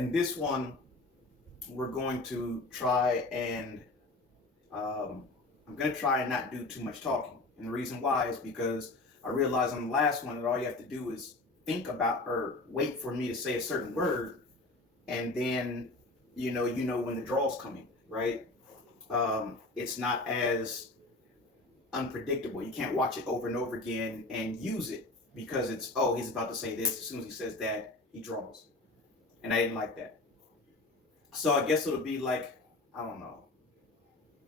In this one, we're going to try and um, I'm going to try and not do too much talking. And the reason why is because I realized on the last one that all you have to do is think about or wait for me to say a certain word, and then you know when the draw's coming, right? It's not as unpredictable. You can't watch it over and over again and use it because it's, oh, he's about to say this. As soon as he says that, he draws, and I didn't like that. So I guess it'll be like, I don't know,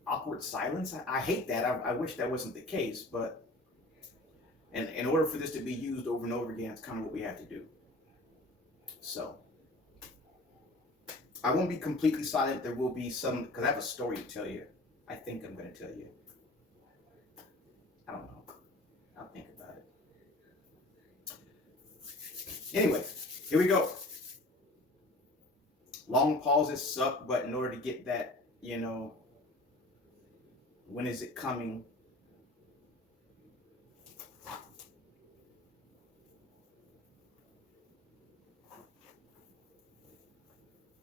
awkward silence. I hate that. I wish that wasn't the case, but and in order for this to be used over and over again, it's kind of what we have to do. So I won't be completely silent. There will be some, because I have a story to tell you. I think I'm going to tell you. I don't know. I'll think about it. Anyway, here we go. Long pauses suck, but in order to get that, when is it coming?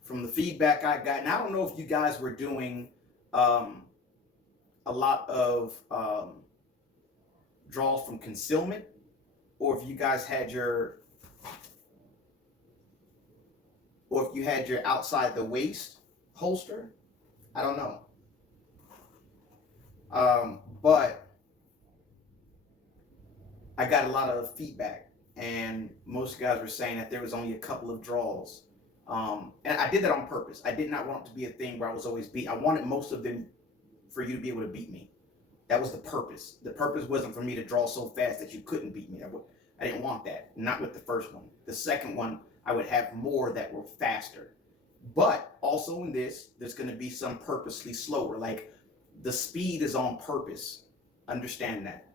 From the feedback I got, and I don't know if you guys were doing um, a lot of draws from concealment, or if you guys had or if you had your outside the waist holster. I don't know. But I got a lot of feedback, and most guys were saying that there was only a couple of draws. And I did that on purpose. I did not want it to be a thing where I was always beat. I wanted most of them for you to be able to beat me. That was the purpose. The purpose wasn't for me to draw so fast that you couldn't beat me. I didn't want that. Not with the first one. The second one, I would have more that were faster. But also in this, there's going to be some purposely slower. Like the speed is on purpose. Understand that.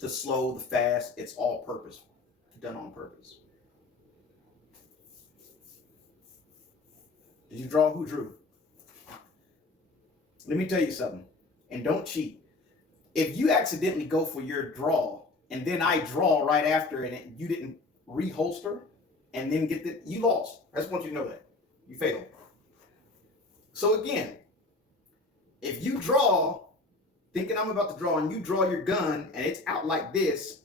The slow, the fast, it's all purpose. Done on purpose. Did you draw? Who drew? Let me tell you something. And don't cheat. If you accidentally go for your draw and then I draw right after it and you didn't reholster and then get the, you lost. I just want you to know that. You failed. So again, if you draw thinking I'm about to draw and you draw your gun and it's out like this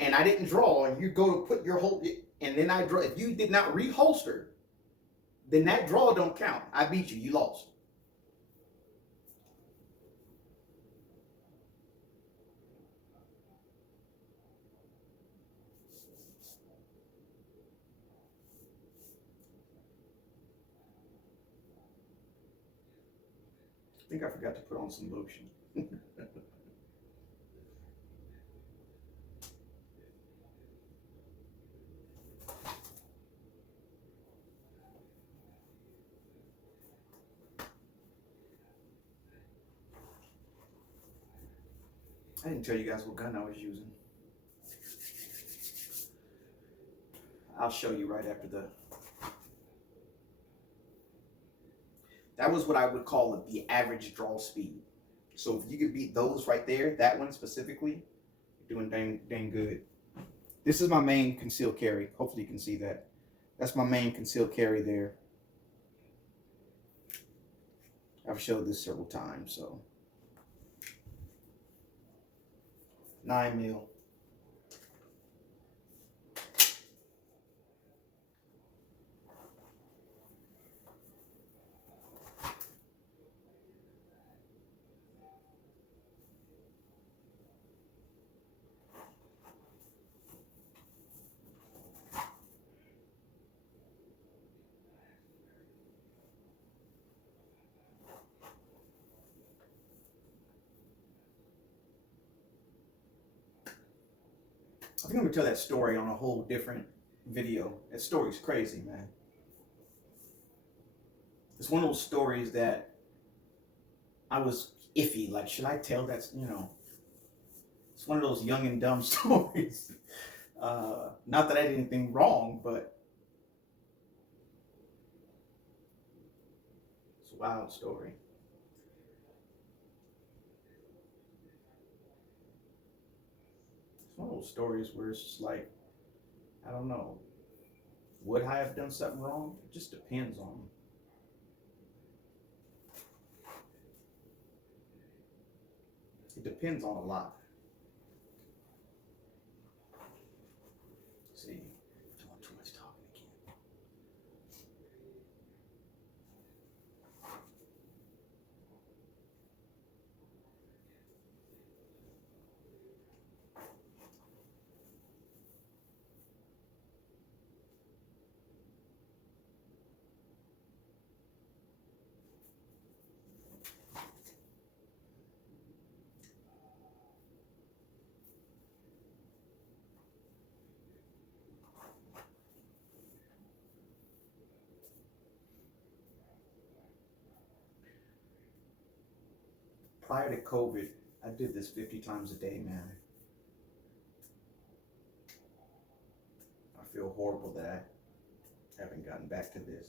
and I didn't draw and you go to put your hold and then I draw, if you did not reholster, then that draw don't count. I beat you. You lost. I think I forgot to put on some lotion. I didn't tell you guys what gun I was using. I'll show you right after that was what I would call the average draw speed. So if you could beat those right there, that one specifically, you're doing dang good. This is my main concealed carry. Hopefully you can see that. That's my main concealed carry there. I've showed this several times, so 9 mil. I think I'm gonna tell that story on a whole different video. That story's crazy, man. It's one of those stories that I was iffy. Like, should I tell that? It's one of those young and dumb stories. Not that I did anything wrong, but it's a wild story. It's one of those stories where it's just like, I don't know. Would I have done something wrong? It just depends on. It depends on a lot. See, doing too much talking again. Prior to COVID, I did this 50 times a day, man. I feel horrible that I haven't gotten back to this.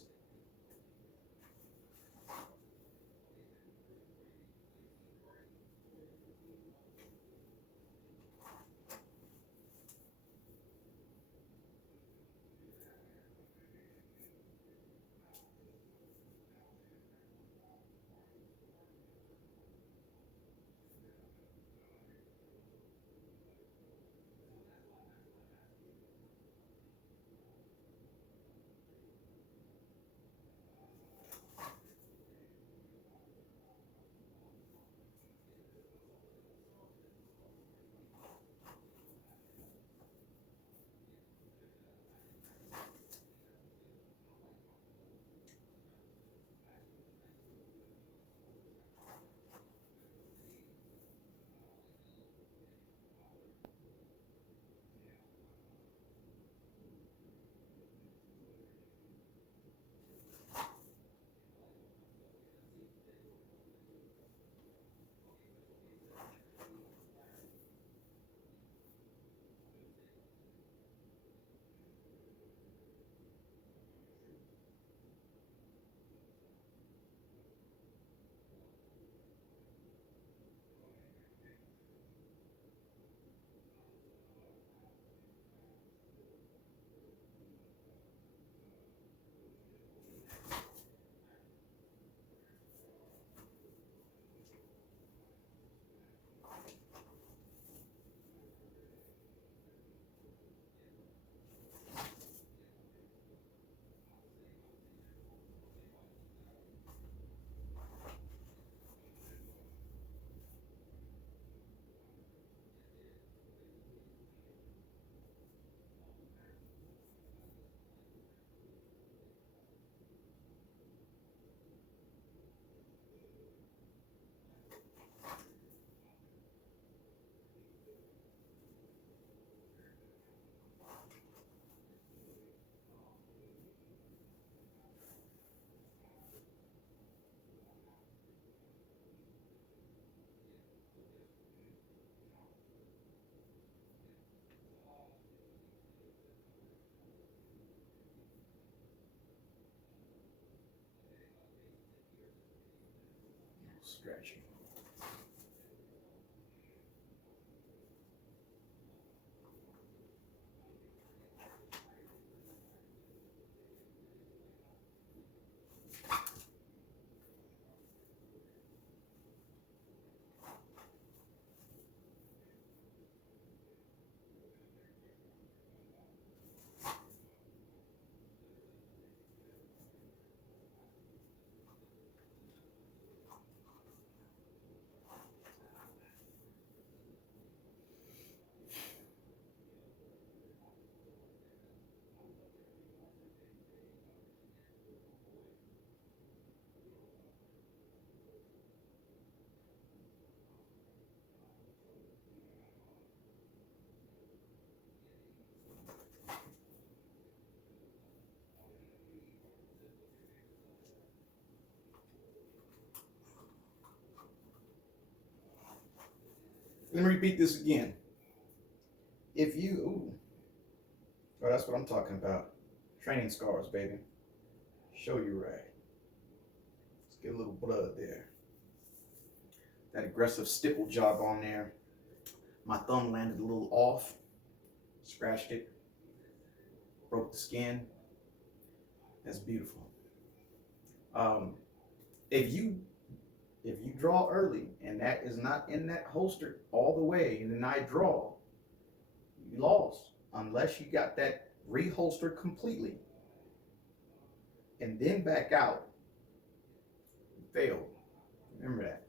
Stretching. Let me repeat this again. If you, ooh, oh, that's what I'm talking about. Training scars, baby. Show you right. Let's get a little blood there. That aggressive stipple job on there. My thumb landed a little off. Scratched it. Broke the skin. That's beautiful. Um, if you if you draw early and that is not in that holster all the way, and then I draw, you lost. Unless you got that reholstered completely and then back out, you failed. Remember that.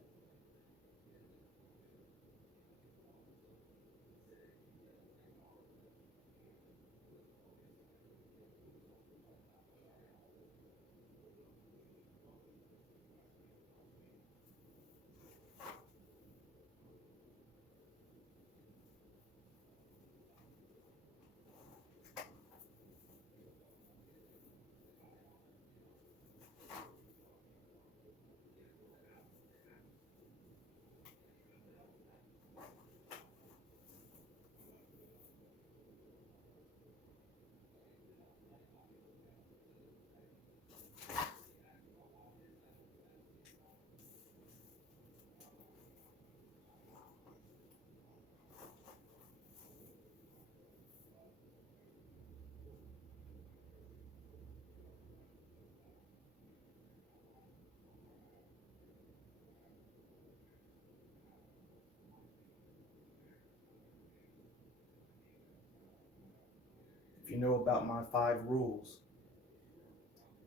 If you know about my 5 rules,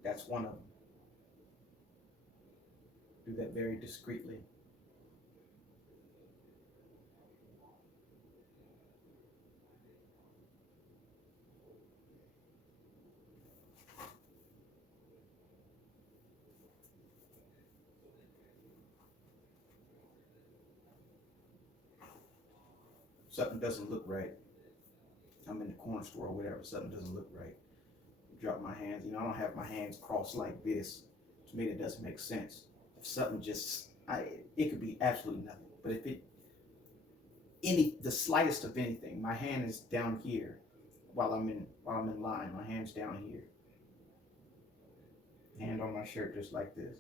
that's one of them. Do that very discreetly. Something doesn't look right. I'm in the corner store or whatever. Something doesn't look right. Drop my hands. I don't have my hands crossed like this. To me, that doesn't make sense. If something it could be absolutely nothing. But if the slightest of anything, my hand is down here while I'm in line. My hand's down here. Hand on my shirt, just like this.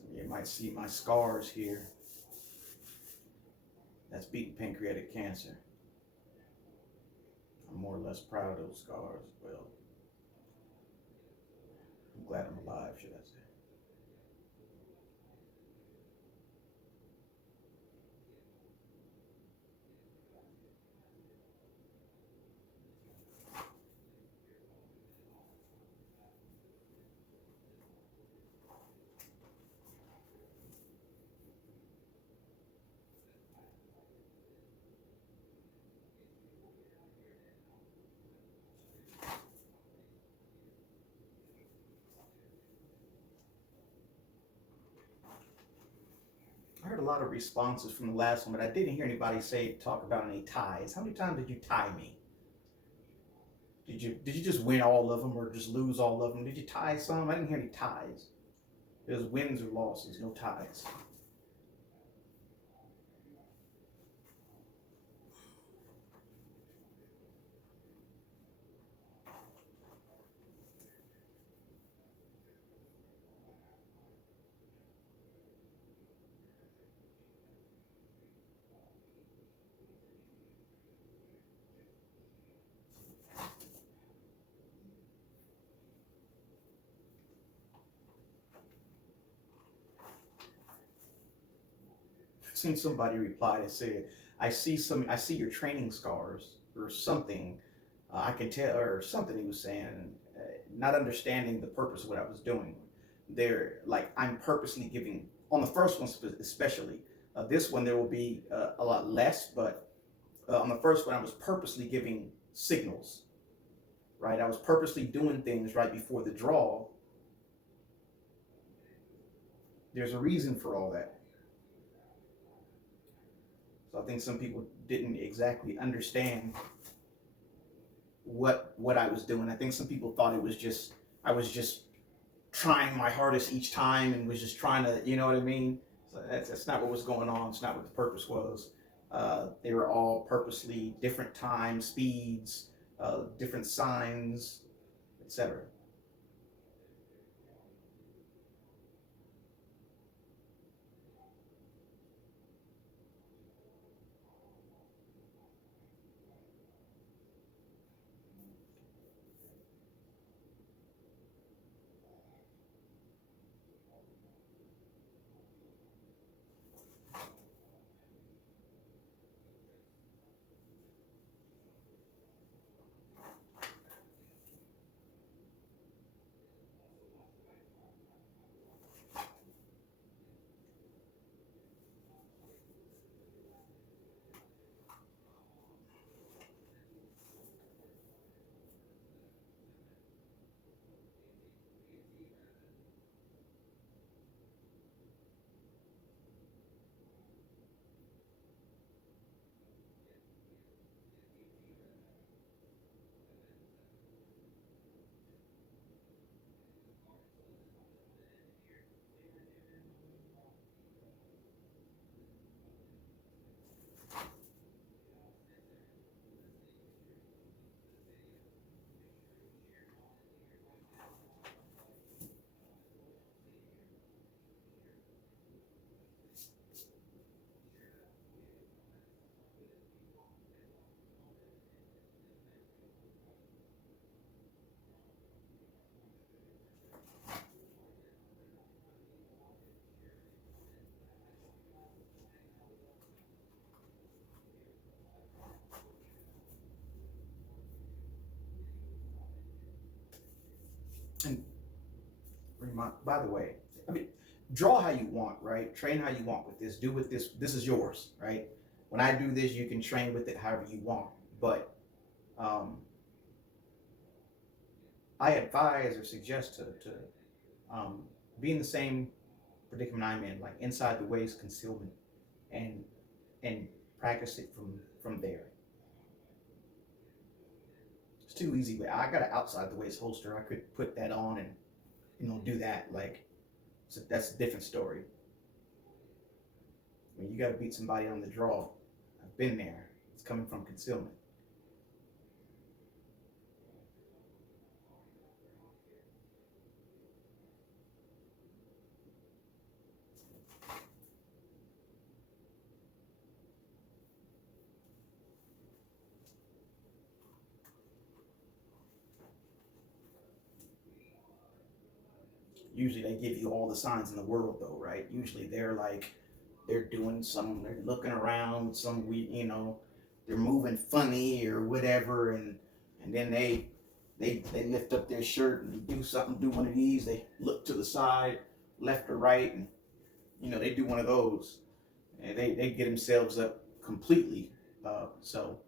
So you might see my scars here. That's beating pancreatic cancer. I'm more or less proud of those scars. Well, I'm glad I'm alive, should I say. I heard a lot of responses from the last one, but I didn't hear anybody talk about any ties. How many times did you tie me? Did you just win all of them or just lose all of them? Did you tie some? I didn't hear any ties. There's wins or losses, no ties. I've seen somebody reply that said, I see your training scars or something. I can tell, or something he was saying, not understanding the purpose of what I was doing. They're like, I'm purposely giving, on the first one especially, this one there will be a lot less, but on the first one I was purposely giving signals, right? I was purposely doing things right before the draw. There's a reason for all that. So I think some people didn't exactly understand what I was doing. I think some people thought it was just I was just trying my hardest each time and was just trying to, you know what I mean? So that's not what was going on. It's not what the purpose was. They were all purposely different time, speeds, different signs, etc. And by the way, I mean, draw how you want, right? Train how you want with this. Do with this. This is yours, right? When I do this, you can train with it however you want. But um, I advise or suggest to um, be in the same predicament I'm in, like inside the waist concealment, and and practice it from there. It's too easy. But I got an outside the waist holster. I could put that on and do that. Like, so that's a different story. I mean, you got to beat somebody on the draw. I've been there. It's coming from concealment. Usually they give you all the signs in the world, though, right? Usually they're doing some, they're looking around, some they're moving funny or whatever, and then they lift up their shirt and do something, do one of these. They look to the side, left or right, and they do one of those, and they get themselves up completely. So,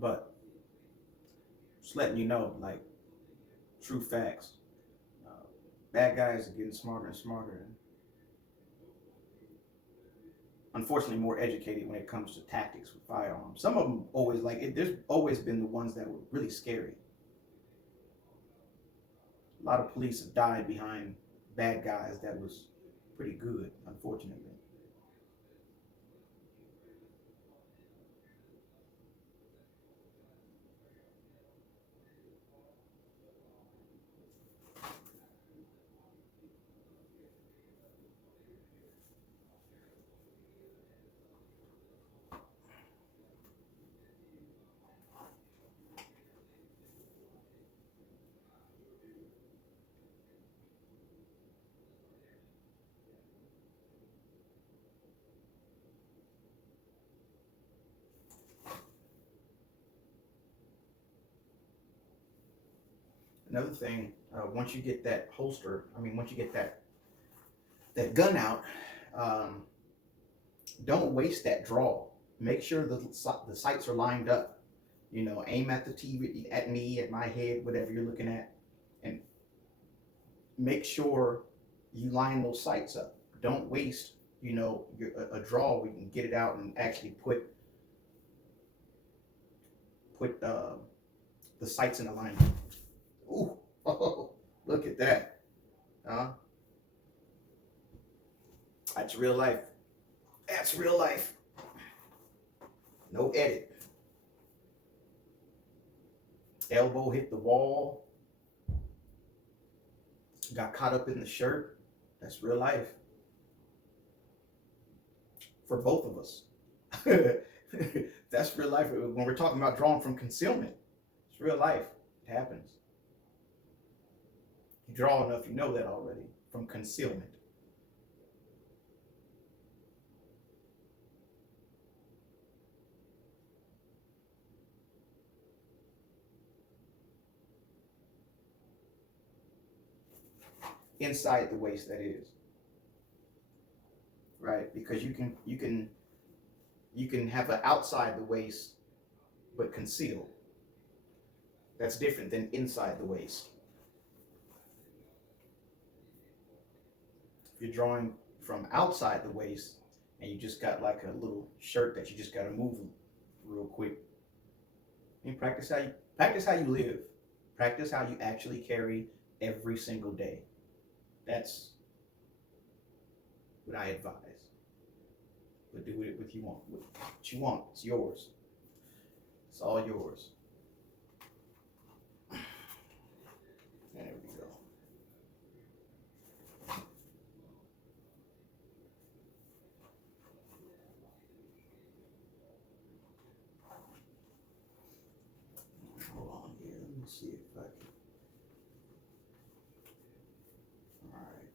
but just letting you know, like, true facts. Uh, Bad guys are getting smarter and smarter, and unfortunately more educated when it comes to tactics with firearms. Some of them always like it. There's always been the ones that were really scary. A lot of police have died behind bad guys that was pretty good, unfortunately. Another thing, once you get that holster, I mean, once you get that gun out, um, don't waste that draw. Make sure the sights are lined up. Aim at the TV, at me, at my head, whatever you're looking at, and make sure you line those sights up. Don't waste, a draw where you can get it out and actually put the sights in alignment. Ooh, oh, Look at that. Huh? That's real life. That's real life. No edit. Elbow hit the wall. Got caught up in the shirt. That's real life. For both of us. That's real life. When we're talking about drawing from concealment, it's real life. It happens. You draw enough, you know that already. From concealment. Inside the waist, that is. Right? Because you can have an outside the waist but concealed. That's different than inside the waist. If you're drawing from outside the waist and you just got like a little shirt that you just got to move real quick. And practice how you live. Practice how you actually carry every single day. That's what I advise. But do it with you want. What you want. It's yours. It's all yours. There we go. Hold on here. Let me see if I can. All right.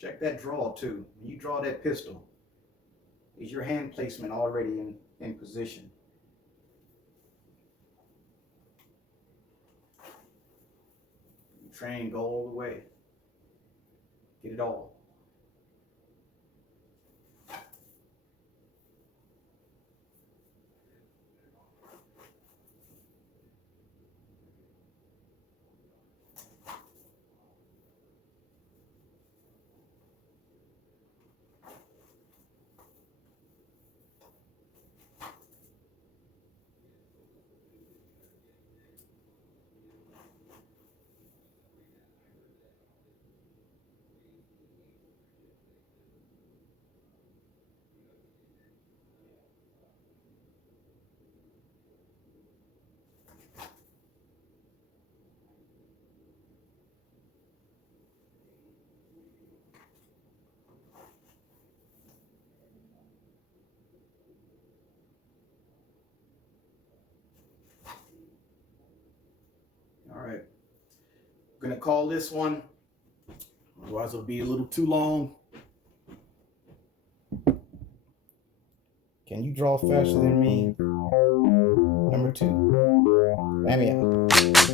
Check that draw too. When you draw that pistol, is your hand placement already in position? You train, go all the way. Get it all. All right. I'm gonna call this one, otherwise it'll be a little too long. Can you draw faster than me? Number 2. Whammy out.